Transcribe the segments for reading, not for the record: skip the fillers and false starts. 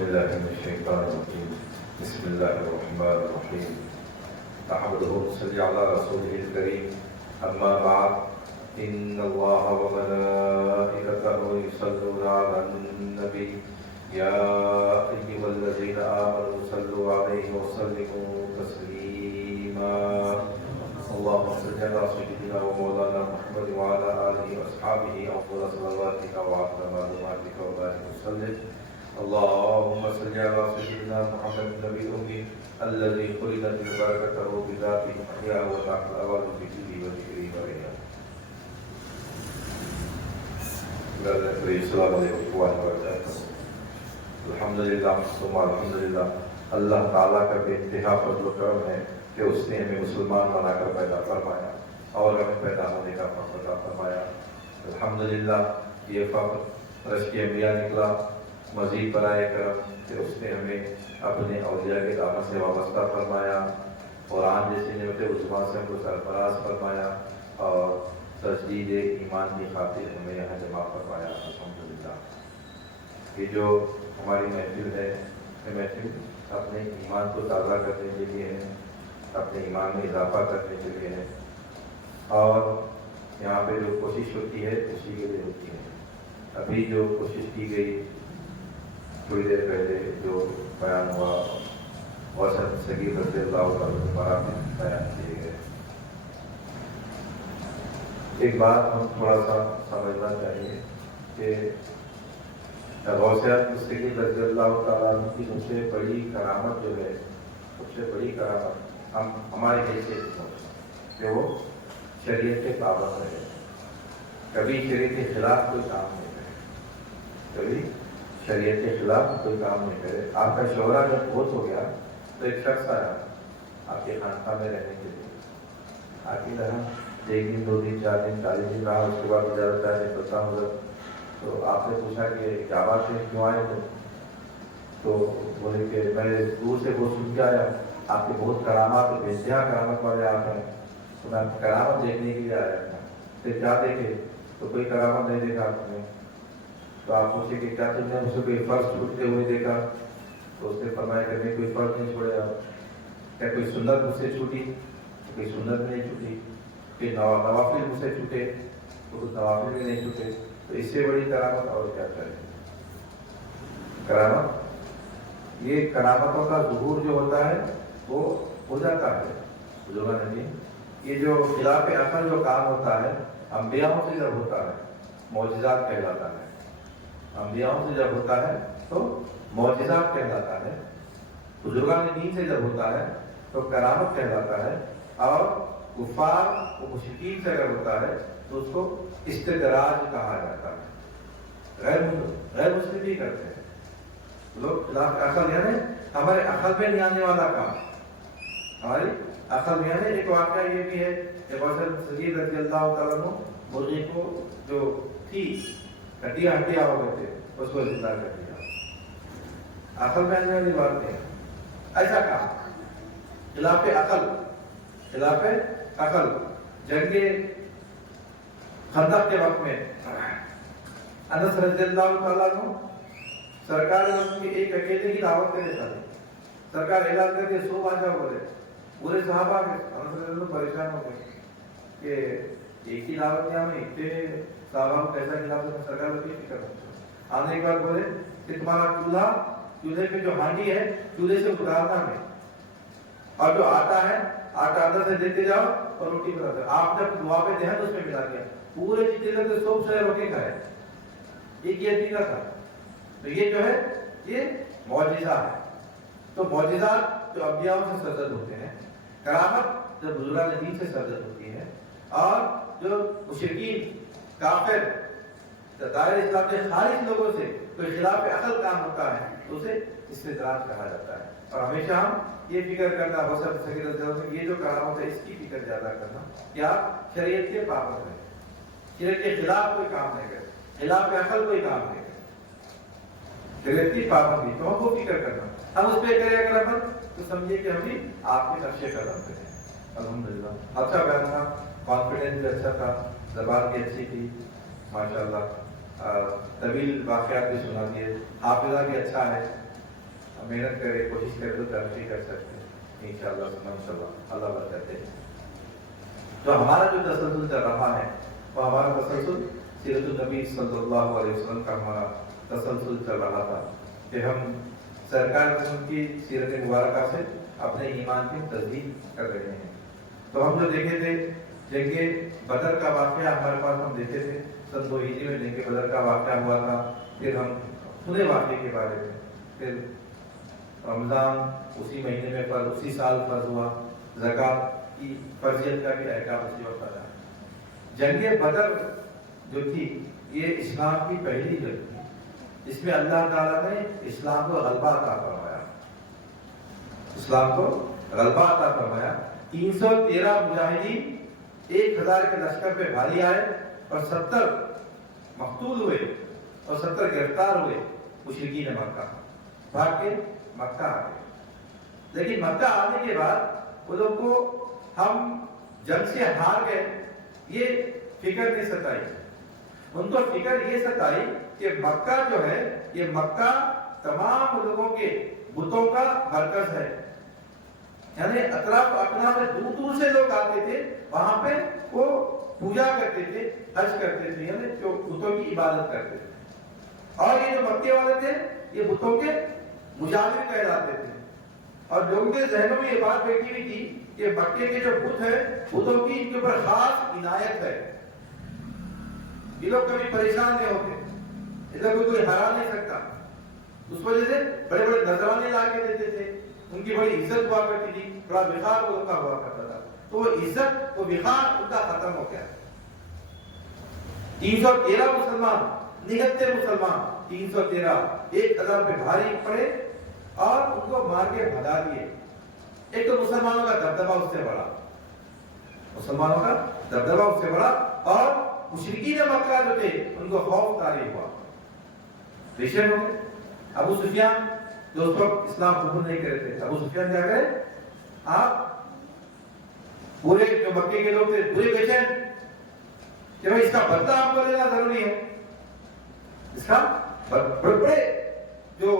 بالله من الشيطان الرجيم. بسم الله الرحمن الرحيم. نحمده ونصلي على رسوله الكريم. أما بعد إن الله وملائكته يصلون على النبي يا أيها الذين آمنوا صلوا عليه وسلموا تسليما. اللهم صل على سيدنا ومولانا محمد وعلى آله وأصحابه أفضل صلواتك وأعظم معلوماتك وبارك وسلم. اللهم صل على سيدنا محمد النبي الأمي الذي خلقت البركة بذاته أحياء وتحت الأوان بكله وذكره ورياء. السلام علیکم ورحمۃ اللہ وبرکاتہ. الحمدللہ ثم الحمدللہ. اللہ تعالیٰ کا بے انتہا فضل و کرم ہے کہ اس نے ہمیں مسلمان بنا کر پیدا فرمایا اور ہمیں پیدا ہونے کا فخر عطا فرمایا. الحمدللہ یہ فخر رشک انبیاء نکلا. مزید برائے کرم کہ اس نے ہمیں اپنے اولیاء کے دامن سے وابستہ فرمایا، قرآن جیسی نعمت عظمیٰ سے ہم کو سرفراز فرمایا اور تجدید ایمان کی خاطر ہمیں یہاں جمع فرمایا. الحمدللہ یہ جو ہماری محفل ہے یہ محفل اپنے ایمان کو تازہ کرنے کے لیے ہے، اپنے ایمان میں اضافہ کرنے کے لیے ہے اور یہاں پہ جو کوشش ہوتی ہے اسی کے لیے ہوتی ہے. ابھی جو کوشش کی گئی تھوڑی دیر پہلے جو بیان ہوا غوث صغیر رضی اللہ عنہ مراحل بیان کیے گئے. ایک بات ہم تھوڑا سا سمجھنا چاہیے کہ غوث صغیر رضی اللہ تعالیٰ عنہ کی سب سے بڑی کرامت جو ہے، سب سے بڑی کرامت ہم ہمارے حیثیت کہ وہ شریعت کے پابند رہے، کبھی شریعت کے خلاف کوئی کام نہیں کرے، کبھی شریعت کے خلاف کوئی کام نہیں کرے. آپ کا شوہرہ جب فوت ہو گیا تو ایک شخص آیا آپ کے خانقاہ میں رہنے کے لیے. آپ کی طرح ایک دن، دو دن، چار دن، 40 دن رہا. اس کے بعد اجازت آئے بتا مجھے تو آپ نے پوچھا کہ کیا بات ہے، کیوں آئے تھے؟ تو بولے کہ میں دور سے بہت سن کے آیا، آپ کے بہت کرامات، بے انتہا کرامت والے آپ ہیں، تو میں کرامت دیکھنے کے لیے آیا تھا. پھر کیا دیکھے؟ تو کوئی کرامت نہیں دیکھا آپ نے. تو آپ پوچھے کہ کیا تم نے مجھ سے کوئی فرض چھوٹتے ہوئے دیکھا؟ تو اس نے فرمایا کہ میں کوئی فرض نہیں چھوڑے. آپ کیا کوئی سنت مجھ سے چھوٹی؟ کوئی سنت نہیں چھوٹی. کہ نوافل مجھ سے چھوٹے تو کچھ نوافل بھی نہیں چھوٹے. تو اس سے بڑی کرامت اور کیا کرے؟ کرامت، یہ کرامتوں کا ظہور جو ہوتا ہے وہ ہو جاتا ہے بزرگان نے. یہ جو خلاف عقل جو کام ہوتا ہے انبیاء سے جب ہوتا ہے معجزات کہلاتا ہے. انبیاء سے جب ہوتا ہے تو معجزات کہلاتا ہے. بزرگان دین سے جب ہوتا ہے تو کرامت کہلاتا ہے. اور کفار و مشرکین سے اگر ہوتا ہے تو اس کو استدراج کہا جاتا ہے. غیر مسلم بھی کرتے ہیں لوگ خلاف عقل، یعنی ہمارے عقل میں نہیں آنے والا کام. ہماری عقل میں یعنی ایک واقعہ یہ بھی ہے کہ غوث صغیر رضی اللہ تعالیٰ عنہ مرغی کو جو تھی ہڈیاں ہو گئے تھے اس کو زندہ کر دیا. عقل میں آنے والی بات نہیں. ایسا کہا خلاف عقل. خلاف عقل جنگ خندق کے وقت میں انس رضی اللہ تعالیٰ عنہ سرکار کی ایک اکیلے کی دعوت کے لیے تھا. سرکار اعلان کر کے 100 بادشاہ بولے. پورے صحابہ کے انس رضی اللہ پریشان ہو گئے کہ ایک ہی دعوت کیا میں اتنے صحابہ کو کیسا کھلاؤ؟ سرکار کو کی فکر. آنے کے بعد بولے کہ تمہارا چولہے پہ جو ہانڈی ہے چولہے سے اتارنا ہے اور جو آٹا ہے آٹا اندر سے دیتے جاؤ اور روٹی بنا دو. آپ جب دعا پہ دیں تو اس میں ملا دیا. پورے چیزیں تو 100 سے روٹی کھائے. ایک یہ طریقہ تھا. تو یہ جو ہے یہ معجزہ ہے. تو معجزات جو انبیاء سے سرزد ہوتے ہیں، کرامت جو بزرگان دین سے سرزد ہوتی ہے، اور جو مشرکین کافر دائرہ اسلام کے خارج لوگوں سے کوئی خلاف عقل کام ہوتا ہے تو اسے استدراج کہا جاتا ہے. اور ہمیشہ ہم یہ فکر کرنا غوث صغیر رضی اللہ عنہ یہ جو کرامت ہے اس کی فکر زیادہ کرنا کہ آپ شریعت کے پابند ہیں، شریعت کے خلاف کوئی کام نہیں کرے، خلاف عقل کوئی کام نہیں کرے، شریعت کی پابندی. تو ہم کو فکر کرنا. ہم اس پہ کرے اگر عمل تو سمجھیے کہ ہم بھی آپ کے نقشے قدم پہ ہیں. الحمدللہ اچھا بیان تھا، کانفیڈنس بھی اچھا تھا، زبان بھی اچھی تھی ماشاءاللہ. طویل واقعات بھی سنا دیے، حافظہ بھی اچھا ہے. محنت کرے, کوشش کرے تو ترقی کر سکتے ہیں انشاءاللہ. اللہ بچاتے ہیں. تو ہمارا جو تسلسل چل رہا ہے وہ ہمارا تسلسل سیرت النبی صلی اللہ علیہ وسلم کا ہمارا تسلسل چل رہا تھا کہ ہم سرکار رسول کی سیرت مبارکہ سے اپنے ایمان کی تصدیق کر رہے ہیں. تو ہم جو دیکھے تھے جنگ بدر کا واقعہ ہمارے پاس ہم دیکھے تھے سن 2 ہجری میں جنگ بدر کا واقعہ ہوا تھا. پھر ہم پورے واقعے کے بارے میں, پھر رمضان اسی مہینے میں فرض, اسی سال فرض ہوا, زکوٰۃ کی فرضیت کا بھی احکام اسی وقت آیا. جنگ بدر جو تھی یہ اسلام کی پہلی جنگ تھی, اس میں اللہ تعالیٰ نے اسلام کو غلبہ عطا فرمایا. اسلام کو غلبہ عطا فرمایا. 313 مجاہدین 1000 کے لشکر پہ بھاری آئے اور 70 مقتول ہوئے اور 70 گرفتار ہوئے مشرکین مکہ, بھاگ کے مکہ آ گئے. لیکن مکہ آنے کے بعد وہ لوگ کو ہم جنگ سے ہار گئے یہ فکر نہیں ستائی. ان کو فکر یہ ستائی کہ مکہ جو ہے یہ مکہ تمام لوگوں کے بتوں کا مرکز ہے. یعنی اطراف اکناف میں دور دور سے لوگ آتے تھے, وہاں پہ وہ پوجا کرتے تھے, حج کرتے تھے, یعنی جو بتوں کی عبادت کرتے تھے. اور یہ جو مکے والے تھے یہ بتوں کے مجاور کہلاتے تھے. اور لوگوں کے ذہنوں میں یہ بات بیٹھی ہوئی تھی کہ مکے کے جو بت ہیں بتوں کی ان کے اوپر خاص عنایت ہے, یہ لوگ کبھی پریشان نہیں ہوتے, ادھر کوئی ہرا نہیں سکتا. اس وجہ سے بڑے بڑے نذرانے لا کے دیتے تھے, ان کی بڑی عزت ہوا کرتی تھی, بڑا وقار ان کا ہوا کرتا تھا. تو وہ عزت وہ وقار ان کا ختم ہو گیا. 313 مسلمان, 79 مسلمان, 313 1000 پہ بھاری پڑے اور ان کو مار کے بھگا دیے. ایک تو مسلمانوں کا دبدبہ اس سے بڑا, مسلمانوں کا دبدبہ اس سے بڑا, اور مشرکین مکہ جو تھے ان کو خوف طاری ہوا, ریشن ہو گئے. ابو سفیان جو اس وقت اسلام قبول نہیں کرے تھے, ابو سفیان کیا کرے, آپ پورے جو مکے کے لوگ تھے پورے بے چین کہ بھائی اس کا بدلہ آپ کو لینا ضروری ہے. اس کا بڑے بڑے جو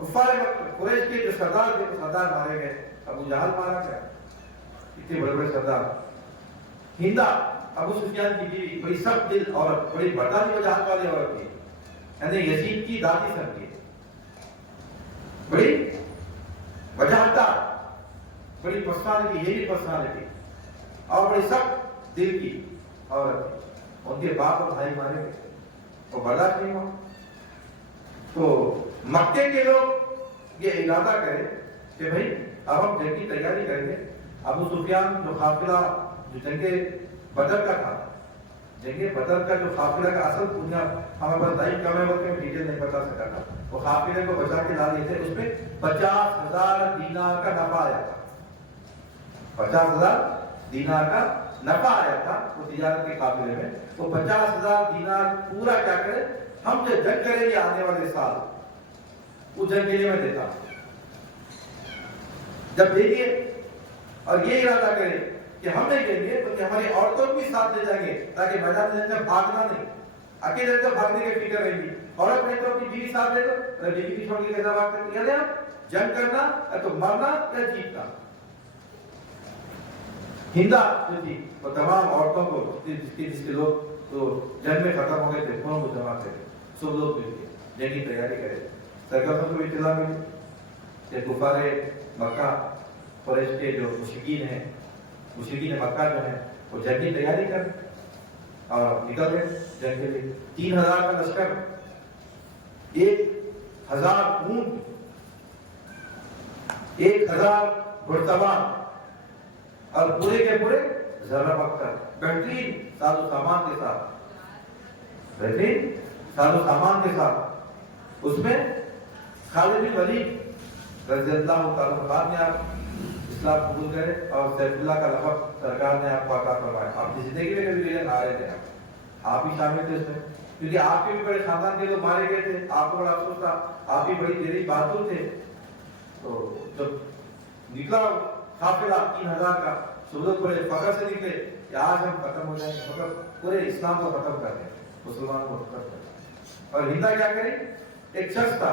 کفار قریش کے جو سردار تھے سردار مارے گئے. ابو جہل مارا گیا, اتنے بڑے بڑے سردار. ہندا ابو سفیان کی بیوی بڑی سخت دل عورت, بڑی برداشت وجاہت والی عورت تھی, یعنی یزید کی دادی سمجھیے, بڑی وجاہتدار, بڑی پرسنالٹی, یہ بھی پرسنالٹی, اور بڑی سخت دل کی عورت تھی. ان کے باپ اور بھائی مارے گئے, وہ برداشت نہیں ہوا. تو مکے کے لوگ یہ ارادہ کرے کہ بھائی اب ہم جنگ کی تیاری کریں گے. ابو سفیان جو قافلہ جو جنگ بدر کا تھا, جنگ بدر کا جو قافلہ کا اصل بنیاد ہمارے پاس ٹائم کم ہے وقت میں ڈیٹیل نہیں بتا سکا تھا, وہ قافلے کو بچا کے لا لیے تھے. اس میں 50,000 دینار کا نفع آیا تھا, 50,000 دینار کا نفع آیا تھا وہ تجارت کے قافلے میں. وہ 50,000 دینار پورا کیا کرے, ہم جو جنگ کریں گے آنے والے سال اس جنگ کے لیے میں دیتا ہوں. جب دیکھیے اور یہ ارادہ کرے کہ ہم نہیں دیں گے بلکہ ہماری عورتوں کو بھی ساتھ لے جائیں گے تاکہ میدان میں بھاگنا نہیں, اکیلے تو بھاگنے کی فکر رہے گی. عورت نہیں تو اپنی بیوی ساتھ لے تو بیوی کی چھوڑ کے کیسا بات کرتی ہے, جنگ کرنا یا تو مرنا یا جیتنا. ہندا جو تھی وہ تمام عورتوں کو جس کے لوگ تو جنگ میں ختم ہو گئے تھے انہوں کو جمع کرے, سب لوگ مل کے جنگ کی تیاری کرے. سرکار کو اطلاع ملی کہ کفار مکہ قریش کے جو مشرکین ہیں, مشرکین مکہ جو ہیں وہ جنگ کی تیاری کر اور نکل گئے جنگ کے لیے. 3000 کا لشکر, 1000 اونٹ, 1000 گھڑسوار اور پورے کے پورے ذرہ پکڑ بہترین ساز و سامان کے ساتھ, بہترین ساز و سامان کے ساتھ. اس میں خالد بن ولید رضی اللہ تعالیٰ عنہ نے آپ اسلام قبول کرے اور سیف اللہ کا لقب سرکار نے آپ کو عطا فرمایا. آپ کی زندگی میں کبھی ویلن آ رہے تھے, آپ بھی شامل تھے اس میں, کیونکہ آپ کے بھی بڑے خاندان کے لوگ مارے گئے تھے, آپ کو بڑا افسوس تھا, آپ بھی بڑی دیر بہادر تھے. تو جب نکلا قافلہ 3000 کا, سورت بڑے فخر سے نکلے کہ آج ہم ختم ہو جائیں گے, مگر پورے اسلام کو ختم کر دیں, مسلمان کو ختم کر دیں. اور ہندا کیا کرے, ایک شخص تھا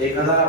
1000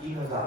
3000,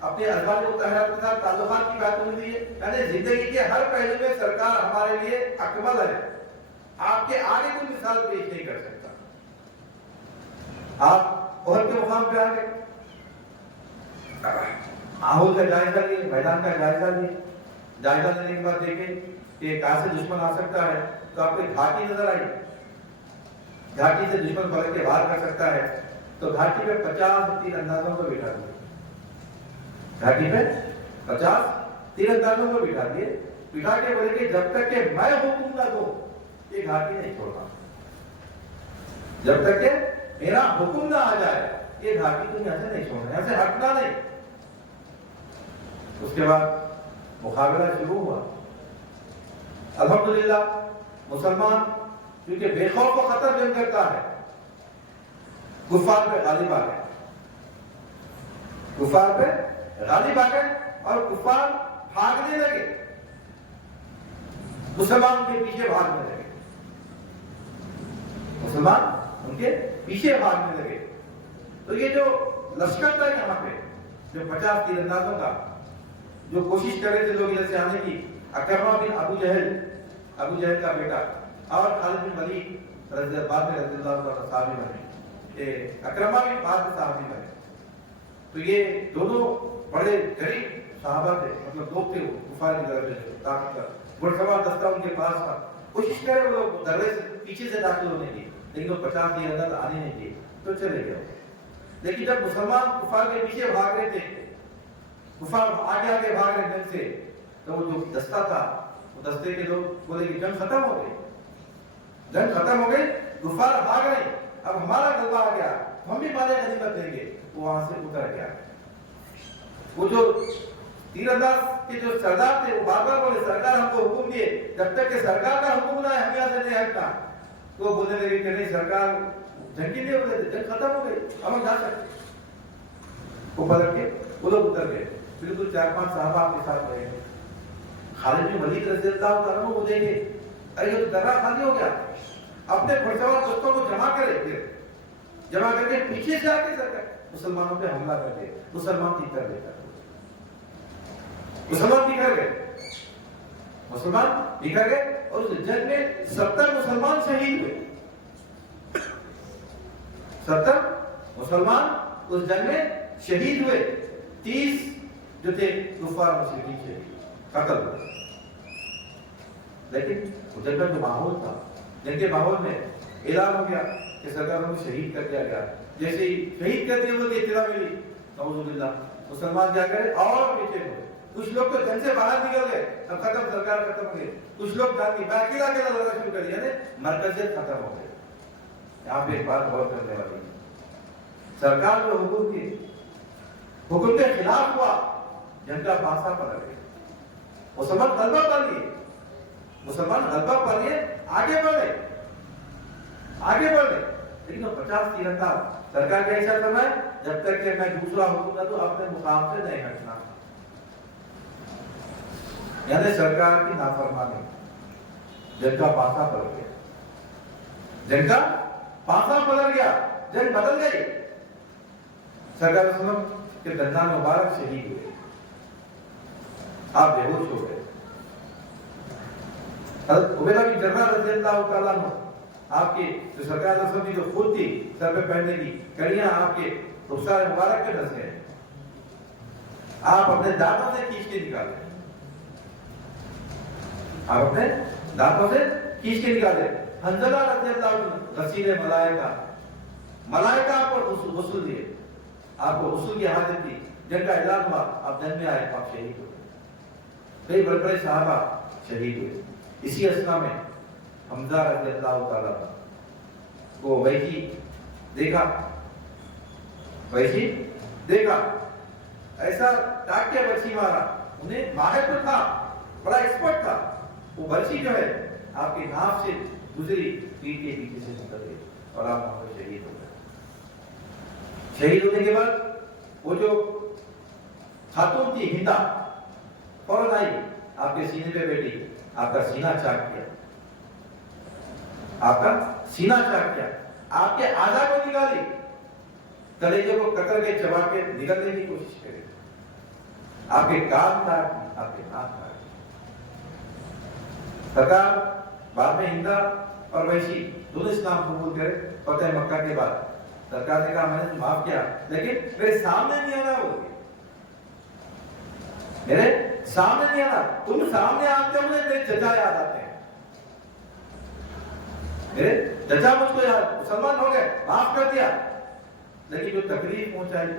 اپنے ازواج مطہرات کے ساتھ تعلقات کی بات ہوئی ہے، یعنی زندگی کے ہر پہلو میں سرکار ہمارے لیے اکمل ہے، آپ کے آگے کوئی مثال پیش نہیں کر سکتا۔ آپ عہد کے مقام پہ آ گئے، ماحول کا جائزہ لیں، میدان کا جائزہ لیں، جائزہ لینے کے بعد دیکھیں کہ کہاں سے دشمن آ سکتا ہے، تو آپ کو گھاٹی نظر آئی، گھاٹی سے دشمن پلٹ کے باہر کر سکتا ہے، تو گھاٹی پہ 50 تیر اندازوں کو بٹھا دیے، گھاٹی پہ 50 تیر اندازوں کو بٹھا دیے، بٹھا کے بولے کہ جب تک کہ میں حکم نہ دوں یہ گھاٹی نہیں چھوڑنا، جب تک کہ میرا حکم نہ آ جائے یہ گھاٹی کو یہاں سے نہیں چھوڑنا، یہاں سے ہٹنا نہیں۔ اس کے بعد مقابلہ شروع ہوا۔ الحمدللہ مسلمان کیونکہ بے خوف و خطر جنگ کرتا ہے، کفار پہ غالب آ گئے، کفار پہ غالب آ گئے اور کفار بھاگنے لگے، مسلمان ان کے پیچھے بھاگنے لگے، مسلمان ان کے پیچھے بھاگنے لگے۔ تو یہ جو لشکر تھا یہاں پہ، جو 50 تیر اندازوں کا، جو کوشش کر رہے تھے لوگ ادھر سے آنے کی، اکرمہ بن ابو جہل کا بیٹا، اور خالد بن ولید رضی اللہ عنہ صحابی بنے، اکرمہ بھی بعد میں صحابی بنے۔ تو یہ دونوں بڑے غریب صحابہ تھے، مطلب لوگ تھے، وہ کفار کی طرف سے طاقت، گھڑ سوار دستہ ان کے پاس تھا، کوشش کر رہے وہ لوگ دروازے سے پیچھے سے داخل ہونے کی، لیکن وہ 50 تیر انداز آنے نہیں دیے، تو چلے گئے۔ لیکن جب مسلمان کفار کے پیچھے بھاگ رہے تھے، کفار آگے آگے بھاگ رہے جنگ سے، تو وہ جو دستہ تھا، وہ دستے کے لوگ بولے کہ جنگ ختم ہو گئی، جنگ ختم ہو گئی، کفار بھاگ رہے، اب ہمارا غلبہ آ گیا، ہم بھی مالے غنیمت لیں گے۔ وہ وہاں سے اتر گیا۔ وہ جو تیر انداز کے جو سردار تھے وہ بار بار بولے سرکار ہم کو حکم دیے، جب تک کہ سرکار کا حکم نہ ہے ہم یہاں سے نہیں ہٹنا۔ تو وہ بولنے لگے کہ نہیں سرکار جنگ کے لیے بولے تھے، جنگ ختم ہو گئی، اب ہم جا سکتے۔ وہ پلٹ کے وہ لوگ اتر گئے، بالکل 4-5 صحابہ آپ کے ساتھ رہے۔ خالد بن ولید رضی اللہ عنہ وہ دیکھے، ارے یہ تو درہ خالی ہو گیا، اپنے گھڑ سوار دوستوں کو جمع کر کے پیچھے سے آ کے مسلمانوں پہ حملہ کر دے، مسلمان بکھر گئے، مسلمان بکھر گئے، اور اس جنگ میں 70 مسلمان شہید ہوئے، 70 مسلمان اس جنگ میں شہید ہوئے، 30 جو تھے کفار مشرکین شہید قتل ہوئے۔ لیکن اس جنگ کا جو ماحول تھا، جنگ کے ماحول میں اعلان ہو گیا کہ سرکاروں کو شہید کر دیا گیا، جیسے ہی شہید کر دیے ہوئے اطلاع ملی، نعوذ باللہ مسلمان کیا کرے اور پیچھے ہوئے، کچھ لوگ تو جنگ سے باہر نکل گئے، اب ختم سرکار ختم ہو گئی، کچھ لوگ جان کے اکیلا لڑنا شروع کر دیا، مرکزیت ختم ہو گئے۔ یہاں پہ ایک بات غور کرنے والی ہے، سرکار جو حکم کی حکم کے خلاف ہوا، جنگ کا پاسا پلٹ گیا، مسلمان غلبہ پا لیے، مسلمان غلبہ پا لیے، آگے بڑھے، لیکن وہ 50 تیر انداز سرکار کا ایسا کرنا ہے جب تک کہ میں دوسرا حکم نہ دوں اپنے مقام سے نہیں ہٹنا، یعنی سرکار کی نافرمانی، جنگ کا پاسا پلٹ گیا، جنگ کا پاسا پلٹ گیا، جنگ بدل گئی، سرکار صلی اللہ علیہ وسلم کے دندان مبارک شہید ہوئے، آپ بے ہوش ہو گئے۔ حضرت عبیدہ بن جراح رضی اللہ تعالیٰ عنہ، آپ کے جو سرکار صلی اللہ علیہ وسلم کی جو خود تھی سر پہ پہننے کی کڑیاں آپ کے رخسار مبارک پہ دھس گئے، آپ اپنے دانتوں سے کھینچ کے نکالے، آپ اپنے دانتوں سے کھینچ کے نکالے۔ حنظلہ رضی اللہ عنہ غسیل ملائکہ آپ کو غسل دیے، آپ کو غسل کی حاجت تھی، جنگ کا اعلان ہوا، آپ جنگ میں آئے، آپ شہید ہوئے، کئی بڑے بڑے صحابہ شہید ہوئے۔ اسی اسنا میں حمزہ رضی اللہ تعالیٰ کو وحشی دیکھا، ایسا ٹاک کے برچھی مارا، انہیں ماہر تو تھا، بڑا ایکسپرٹ تھا، وہ برچھی جو ہے آپ کے ناف سے گزری، پیٹ کے پیچھے سے نکل گئی اور آپ وہاں پر شہید ہو گئے۔ شہید ہونے کے بعد وہ جو خاتون تھی ہندا فوراً آئی، آپ کے سینے پہ بیٹھی، آپ کا سینہ چاک کیا، آپ کا سینہ چاک کیا، آپ کے اعضاء کو نکالی، کلیجے کو کتر کے چبا کے نگلنے کی کوشش کرے، آپ کے کان کاٹ دی، آپ کے ناک کاٹ دی۔ سرکار بعد میں ہندا اور وحشی دونوں اسلام قبول کرے فتح مکہ کے بعد۔ سرکار نے کہا میں نے معاف کیا لیکن میرے سامنے نہیں آنا، وہ میرے سامنے نہیں آنا، تم سامنے آتے ہو میرے چچا یاد آتے ہیں، میرے چچا مجھ کو یاد، مسلمان ہو گئے، معاف کر دیا، لیکن جو تکلیف پہنچائی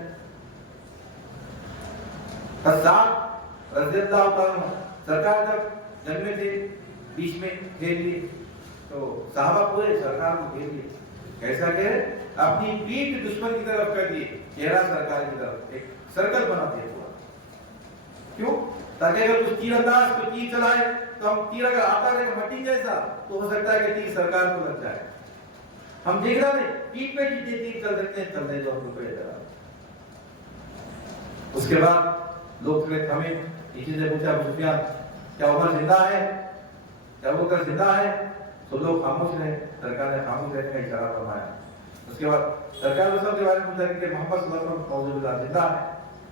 حسان رضی اللہ عنہ، سرکار جب جنگ میں تھے بیچ میں گھیر لیے تو صحابہ پورے سرکار کو گھیر لیے، کیسا کہ اپنی پیٹھ دشمن کی طرف کر دیے، چہرہ سرکار کی طرف ایک سرکل بنا دیا پورا، کیوں؟ تاکہ اگر کچھ تیر انداز کوئی تیر چلائے تو ہم تیر اگر آتا رہے گا مٹی جیسا تو ہو سکتا ہے کہ تیر سرکار کو لگ جائے، ہم دیکھ رہے ہیں پیٹ پہ جتنے تیر چل سکتے ہیں چلنے دو ہم کو پڑے گا۔ اس کے بعد لوگ تھوڑے تھمے، کسی سے پوچھا ابو سفیان کیا عمر زندہ ہے، کیا ابو بکر زندہ ہے؟ تو لوگ خاموش رہے، سرکار نے خاموش رہنے کا اشارہ فرمایا۔ اس کے بعد سرکار نے سب کے بارے میں پوچھا کہ محمد صلی اللہ علیہ وسلم موجود زندہ ہے،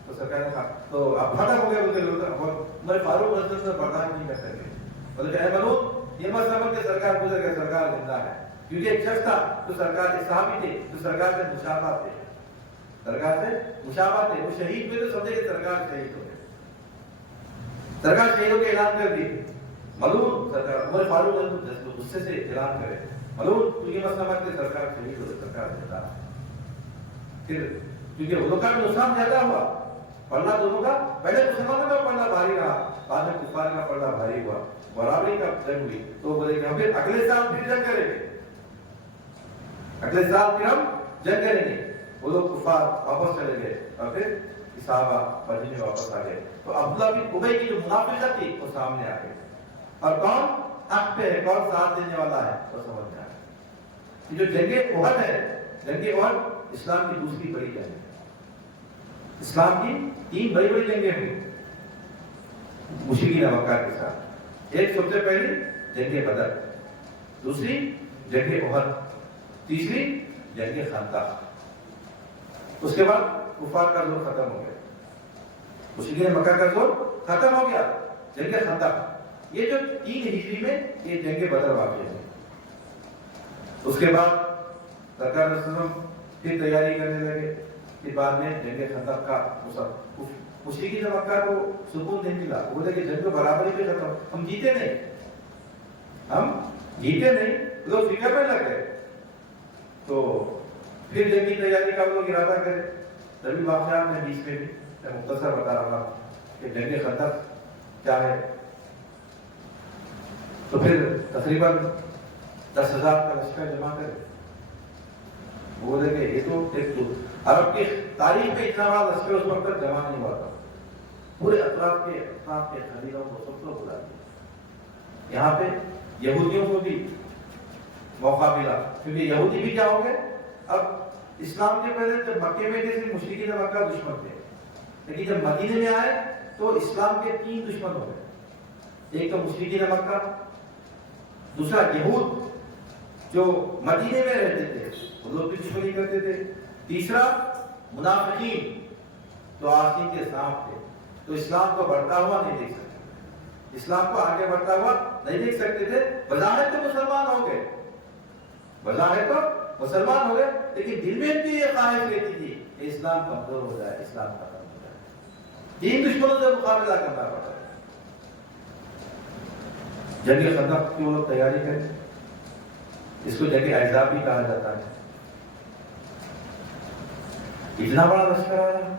تو سرکار نے کہا تو اب پھٹا ہو گیا، بولتے لوگ عمر فاروق رضی اللہ عنہ برداشت نہیں کر سکے، بولے اے بنو یہ مت سمجھ کہ سرکار گزر گیا، سرکار زندہ ہے، کیونکہ ایک شخص تھا تو سرکار کے صحابی تھے تو سرکار سے مشابہت تھے، سرکار سے مشابہت تھے، وہ شہید ہوئے تو سمجھے کہ سرکار شہید ہو گئے، سرکار شہیدوں کے اعلان کر دیے، معلوم سرکار عمر فاروق رضی اللہ عنہ غصے سے اعلان کرے، معلوم تو یہ مسئلہ مت کہ سرکار شہید ہو گئے، سرکار زندہ ہے۔ پھر کیونکہ وہ لوگ کا نقصان زیادہ ہوا، پلڑا دونوں کا، پہلے مسلمانوں کا پلڑا بھاری رہا، بعد میں کفار کا پلڑا بھاری ہوا، برابری کا جنگ ہوئی، تو بولے کہ ہم پھر اگلے سال پھر جنگ کریں گے، اگلے سال پھر ہم جنگ کریں گے۔ وہ لوگ کفار واپس چلے گئے اور پھر صحابہ مدینے واپس آ گئے، تو عبداللہ بن ابی کی جو منافقت تھی وہ سامنے آ گئی، اور کون حق پہ ہے، کون ساتھ دینے والا ہے وہ سمجھ میں آ گیا۔ یہ جو جنگ احد ہے، جنگ احد اسلام کی دوسری بڑی جنگ ہے، اسلام کی تین بڑی بڑی جنگیں ہوئی مشرکین مکہ کے ساتھ، ایک سب سے پہلی جنگ بدر، دوسری جنگ احد، تیسری جنگ خندق۔ اس کے بعد کفار کا زور ختم ہو گیا، مشرکین مکہ کا زور ختم ہو گیا، جنگ خندق، یہ جو 3 ہجری میں یہ جنگ بدر واقع ہے۔ اس کے بعد سرکار صلی اللہ علیہ وسلم پھر تیاری کرنے لگے، پھر بعد میں جنگ خندق کا مشرکین مکہ کو سکون نہیں ملا، وہ بولے کہ جنگ تو برابری پہ ختم، ہم جیتے نہیں، ہم جیتے نہیں، لوگ فکر میں لگ گئے، تو پھر جنگ کی تیاری کا لوگ ارادہ کرے۔ تبھی واقعات میں بیچ میں بھی میں مختصر بتا رہا ہوں کہ جنگ خندق کیا ہے۔ تو پھر تقریباً 10,000 کا لشکر جمع کرے، وہ بولے کہ یہ تو عرب کی تاریخ میں اتنا بڑا لشکر اس وقت تک جمع نہیں ہوا تھا، پورے اطراف کے قبیلوں کو سب کو بلا دیا، یہاں پہ یہودیوں کو بھی موقع ملا، کیونکہ یہودی بھی کیا ہو گئے، اب اسلام کے پہلے جب مکے میں تھے صرف مشرکین مکہ دشمن تھے، لیکن جب مدینے میں آئے تو اسلام کے 3 دشمن ہو گئے، ایک تو مشرکین مکہ، دوسرا یہود جو مدینے میں رہتے تھے وہ لوگ بھی دشمنی کرتے تھے، تیسرا منافقین جو آسین کے سانپ تھے، تو اسلام کو بڑھتا ہوا نہیں دیکھ سکتے، اسلام کو آگے بڑھتا ہوا نہیں دیکھ سکتے تھے، بظاہر تو مسلمان ہو گئے، بظاہر تو مسلمان ہو گئے، لیکن دل میں بھی یہ خواہش رہتی تھی کہ اسلام کمزور ہو جائے، اسلام ختم ہو جائے، 3 دشمنوں سے مقابلہ کرنا پڑتا ہے۔ جنگ خندق کی وہ لوگ تیاری کریں، اس کو جنگ احزاب بھی کہا جاتا ہے۔ اتنا بڑا لشکر آیا،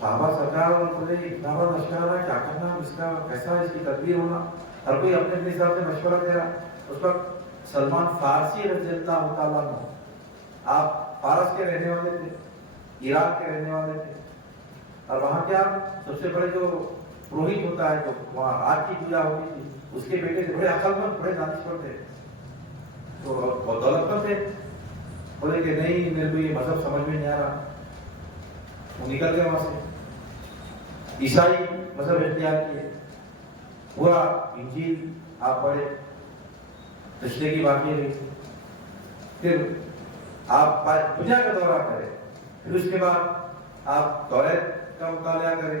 صحابہ سرکار اور بولے اتنا بڑا لشکر آ رہا ہے، کیا کرنا، اس کا کیسا اس کی تدبیر ہونا، ہر کوئی اپنے اپنے حساب سے مشورہ دے رہا۔ اس وقت سلمان فارسی رضی اللہ تعالیٰ عنہ، آپ فارس کے رہنے والے تھے، عراق کے رہنے والے تھے، اور وہاں کیا سب سے بڑے جو پروہت ہوتا ہے جو وہاں آگ کی پوجا ہوتی تھی، اس کے بیٹے تھے، بڑے عقل مند، بڑے دانشور تھے، تو بہت دولت مند تھے، بولے کہ نہیں میرے کو یہ مذہب سمجھ میں نہیں آ رہا، وہ نکل گئے وہاں سے، عیسائی مذہب اختیار کیے، پورا انجیل آپ پڑھے، رشتے کی باتیں رہی، پھر آپ دنیا کا دورہ کریں، پھر اس کے بعد آپ توریت کا مطالعہ کریں،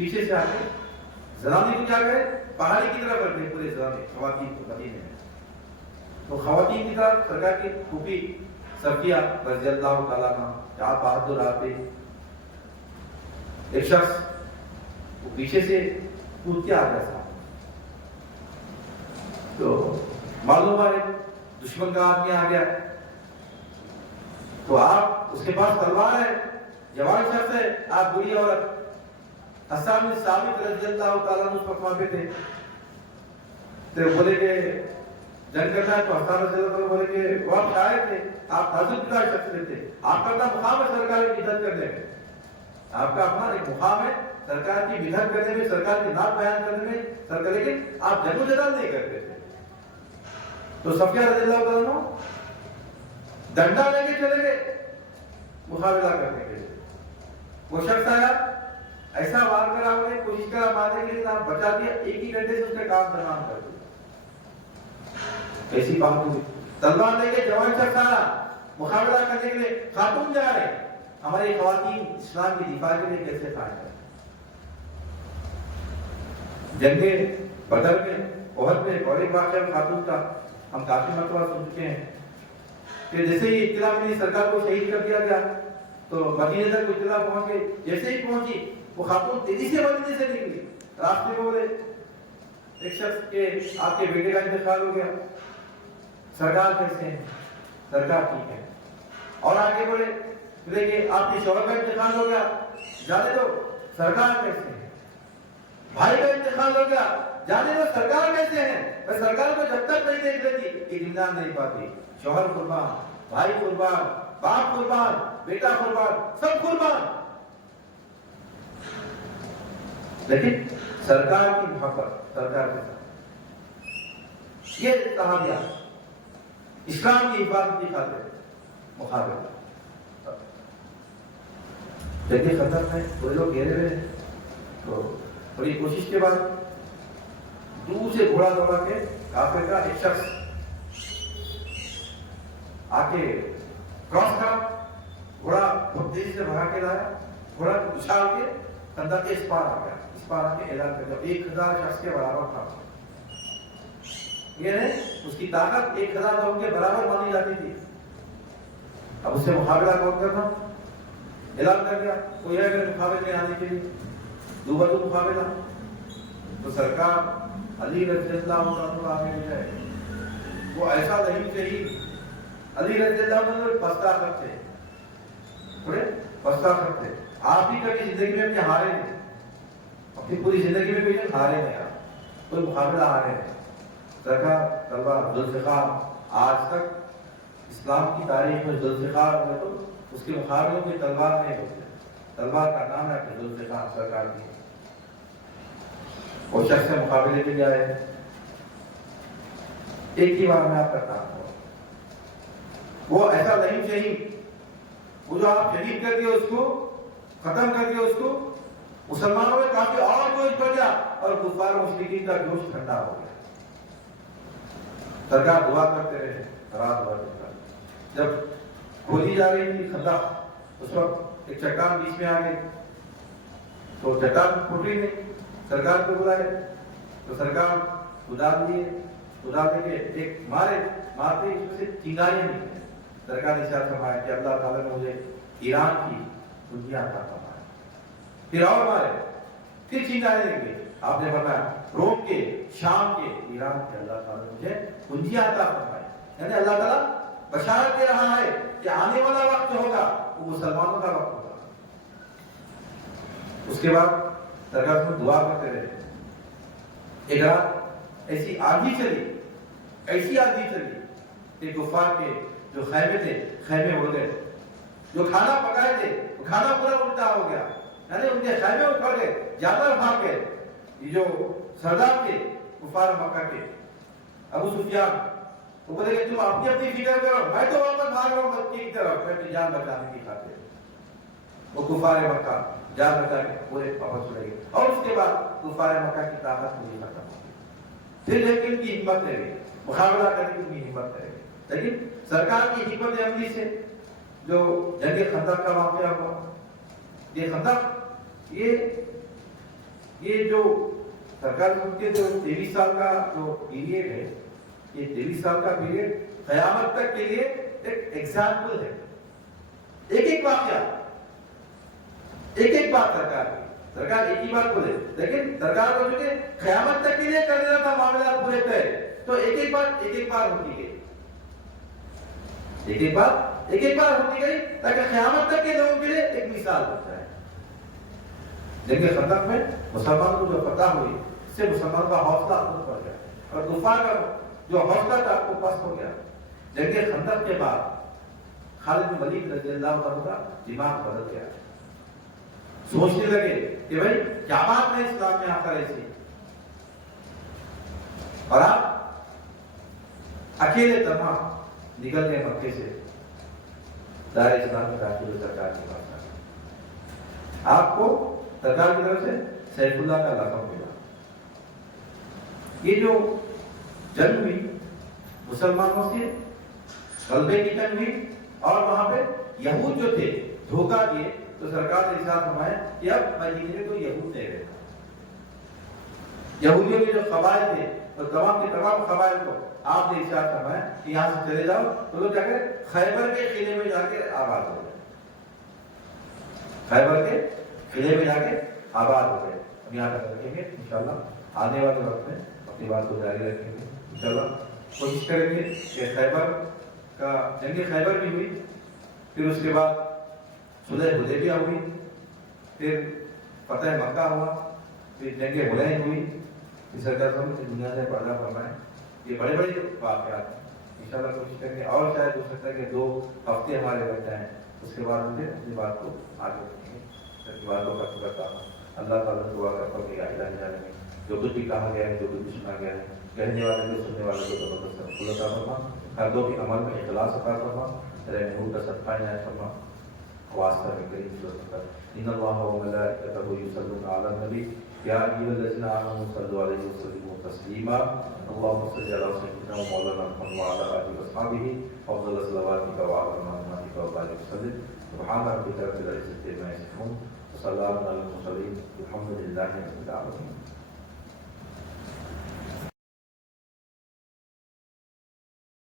پیچھے سے آگے زنانی کو کیا کرے پہاڑی کی طرف رکھ دے پورے زنانی خواتین کو مدینے میں. تو خواتین کی طرف سرکار کی پھوپھی صفیہ رضی اللہ تعالیٰ عنہ جہاں بہادر آتے ایک شخص وہ پیچھے سے کود کے آ گیا تھا. تو معلوم ہے دشمن کا آدمی آ گیا تو آپ اس کے پاس تلوار ہے جوان شخص ہے آپ بری عورت حسان بن ثابت رضی اللہ تعالیٰ عنہ اس وقت وہاں پہ تھے تو بولے کہ جنگ کرنا ہے تو حسان رضی اللہ تعالیٰ بولے کہ وہ آپ شاعر تھے آپ حضرت کا شخص تھے آپ کا اپنا مقام ہے سرکار کی مدد کرنے میں آپ کا اپنا ایک مقام ہے سرکار کی مدد کرنے میں سرکار کی نعت بیان کرنے میں سرکار لیکن آپ جنگ و جدال نہیں کرتے تھے. تو صفیہ رضی اللہ تعالیٰ عنہ ڈنڈا لے کے چلے گئے مقابلہ کرنے کے لیے. وہ شخص آیا ایسا وار کرا انہوں نے کوشش کرا مارنے کے لیے آپ بچا دیا ایک ہی گھنٹے سے اس نے کام تمام کر دیا. ایسی بات ہوئی تلوار لے کے جوان شخص آیا مقابلہ کرنے کے لیے خاتون جا رہے ہماری خواتین اسلام کی دفاع کے لیے کیسے قائم ہے. جنگ بدر میں احد میں اور ایک واقعہ خاتون کا ہم کافی مرتبہ سن چکے ہیں کہ جیسے ہی اطلاع ملی سرکار کو شہید کر دیا گیا تو مدینے تک اطلاع پہنچ گئی. جیسے ہی پہنچی وہ خاتون تیزی سے مدینے سے نکلی راستے میں بولے ایک شخص کے آپ کے بیٹے کا انتقال ہو گیا سرکار کیسے ہیں سرکار ٹھیک ہے. اور آگے بولے کہ آپ کے شوہر کا انتقال ہو گیا جانے دو سرکار کیسے ہیں. بھائی کا انتقال ہو گیا جانے دو سرکار کیسے ہیں. میں سرکار کو جب تک نہیں دیکھ لیتی اطمینان نہیں پاتی. شوہر قربان بھائی قربان باپ قربان بیٹا قربان سب قربان لیکن سرکار کی محبت سرکار کے ساتھ یہ صحابیہ اسلام کی حفاظت کی خاطر مقابلہ. جنگ خندق میں کوئی لوگ گھیرے ہوئے تو بڑی کوشش کے بعد دور سے گھوڑا دوڑا کے کافر کا ایک شخص آ کے کراس کرا گھوڑا بہت تیزی سے بھگا کے لایا گھوڑا کو اچھال کے خندق کے اس پار آ گیا. اس پار آ کے اعلان کر دیا 1000 شخص کے برابر تھا. یہ ہے اس کی طاقت 1000 لوگوں کے برابر مانی جاتی تھی. اب اس سے مقابلہ کون کرنا اعلان کر دیا کوئی ہے اگر مقابلے میں آنے کے لیے دوبارہ مقابلہ تو سرکار علی رضی اللہ عنہ آگے لے جائے. وہ ایسا نہیں چاہیے علی رضی اللہ عنہ پستا کرتے تھوڑے پستا کرتے. آپ بھی کبھی زندگی میں اپنے ہارے نہیں اپنی پوری زندگی میں بھی ہارے نہیں آپ کوئی مقابلہ ہارے نہیں. سرکار تلوار ذوالفقار آج تک اسلام کی تاریخ میں ذوالفقار ہوئے تو اس کے مقابلوں میں تلوار نہیں ہوتے. تلوار کا نام ہے کہ ذوالفقار سرکار کی. وہ شخص سے مقابلے کے لیے آئے ایک ہی بار میں آپ کا کام ہوا. وہ ایسا نہیں چاہیے وہ جو آپ شہید کر دیا اس کو ختم کر دیا اس کو مسلمانوں میں کافی اور جوش بڑھ گیا اور کفار و مشرکین کا جوش ٹھنڈا ہو گیا. سرکار دعا کرتے رہے رات بھر جب کھولی جا رہی تھی خندق اس وقت ایک چٹان بیچ میں آ گئی تو چٹان پھوٹی نہیں. سرکار کو بلائے تو سرکار ادار دیے ادار دے کے ایک مارتے اس سے چنگاریاں نکلے. سرکار نے ارشاد فرمایا کہ اللہ تعالیٰ نے مجھے ایران کی دنیا عطا فرمایا. پھر اور مارے پھر چنگاریاں نکلی. آپ نے فرمایا روم کے شام کے ایران کے اللہ تعالیٰ نے مجھے کنجیاں عطا فرمائی. یعنی اللہ تعالیٰ بشارت دے رہا ہے کہ آنے والا وقت ہوگا وہ مسلمانوں کا وقت ہوگا. اس کے بعد سرکار کو دعا کرتے رہے. ایک رات ایسی آندھی چلی کہ کفار کے جو خیمے تھے خیمے اڑ گئے. جو کھانا پکائے تھے وہ کھانا پورا الٹا ہو گیا. یعنی ان کے خیمے اکھڑ گئے جانور بھاگ گئے. یہ جو سردار تھے کفار مکہ کے ابو سفیان وہ بولے کہ تم اپنی فکر کرو میں تو واپس بھاگ رہا ہوں مکے کی طرف میں اپنی جان بچانے کی خاطر. وہ کفار مکہ جان بچا کے پورے واپس چلے گئے. اور اس کے بعد کفار مکہ کی طاقت پوری ختم ہو گئی. پھر لیکن ان کی ہمت رہے مقابلہ کرنے کی ان کی ہمت رہے. لیکن سرکار کی حکمت عملی سے جو جنگ خندق کا واقعہ ہوا یہ خندق یہ یہ جو سرکار کے جو 23 سال کا جو پیریڈ ہے، یہ 23 سال کا پیریڈ قیامت تک کے لیے ایک ایگزامپل ہے. ایک واقعہ، ایک بات سرکار ایک ہی بات بولے، لیکن سرکار کو چونکہ قیامت تک کے لیے کر دینا تھا معاملات پورے طے، تو ایک بار ہوتی گئی، ایک بار ہوتی گئی تاکہ قیامت تک کے لوگوں کے لیے ایک مثال بن جائے. جنگ خندق میں مسلمانوں کو جو فتح ہوئی، اس سے مسلمانوں کا حوصلہ افزود پڑ گیا اور کفار کا جو حوصلہ تھا وہ پست ہو گیا. جنگ خندق کے بعد خالد بن ولید رضی اللہ عنہ کا دماغ بدل گیا. سوچنے لگے کہ بھائی کیا بات ہے اسلام میں آ کر ایسی، اور آپ اکیلے تنہا نکل گئے مکے سے دار اسلام میں داخل ہوئے. سرکار کے پاس آپ کو سرکار کی طرف سے سیف اللہ کا لقب ملا. یہ جو جنگ ہوئی مسلمانوں سے غلبے کی جنگ ہوئی، اور وہاں پہ یہود جو تھے دھوکہ دیے، تو سرکار نے ارشاد فرمایا کہ اب مدینے میں کوئی یہود نہیں رہے. یہودیوں کے جو قبائل تھے تو تمام کے تمام قبائل کو آپ نے ارشاد فرمایا کہ یہاں سے چلے جاؤ. تو لوگ جا کر خیبر کے قلعے میں جا کے آباد ہو گئے، خیبر کے قلعے میں جا کے آباد ہو گئے. ہم یہاں تک رکھیں گے انشاءاللہ، آنے والے وقت میں اپنی بات کو جاری رکھیں گے انشاءاللہ. کوشش کریں گے کہ خیبر کا جنگ خیبر بھی ہوئی، پھر اس کے بعد صلح حدیبیہ ہوئی، پھر فتح مکہ ہوا، پھر جنگ حنین ہوئی. اس سرکار سے دنیا سے پردہ فرمائے. یہ بڑے واقعات ہیں. انشاءاللہ کوشش کریں گے، اور شاید ہو سکتا ہے کہ 2 ہفتے ہمارے بچ جائیں، اس کے بعد ہم پھر اپنی بات کو آگے رکھیں گے. اپنی باتوں کا کرتا ہوں اللہ تعالیٰ دعا کرتا ہوں کہ الہی جانے جو کچھ بھی کہا گیا ہے، جو کچھ بھی سنا گیا ہے، کہنے والے کو سننے والے کو زبردست اللہ تعالیٰ ہر دو کے عمل میں اخلاص عطا فرما، تیرے نور کا صدقہ عنایت فرما. واسطہ میں کریم صلی اللہ ان اللہ و ملائکتہ یصلون علی النبی یا ایھا الذین آمنوا صلوا علیہ وسلموا تسلیما. اللهم صل علی سیدنا و مولانا محمد وعلی آلہ وصحبہ افضل صلواتک وعلی محمد وبارک وسلم. سبحان ربک رب العزۃ عما یصفون وسلام علی المرسلین والحمد للہ رب العالمین.